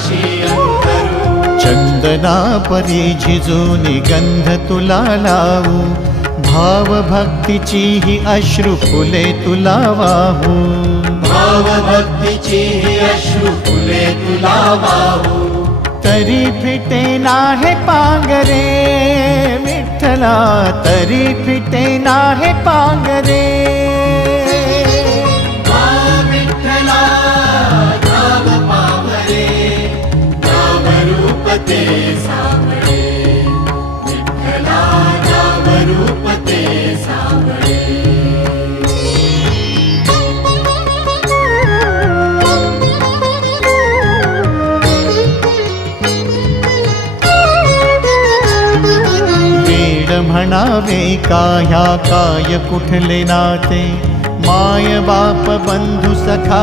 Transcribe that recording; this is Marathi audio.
पाशी अंतरू। चंदना परी झिजूनी गंध तुला लावू, भाव भक्तीची ही अश्रु फुले तुला वाहू। भाव भक्तीची ही अश्रु फुले तुला वाहू। तरी फिटे नाहे पांगरे विठ्ठला, तरी फिटे नाहे पांगरे। विठ्ठला नाम पावरे, नाम रूप ते सावळे। विठ्ठला नाम रूप ते सावळे। म्हणावे का ह्या काय कुठले नाते, माय बाप बंधू सखा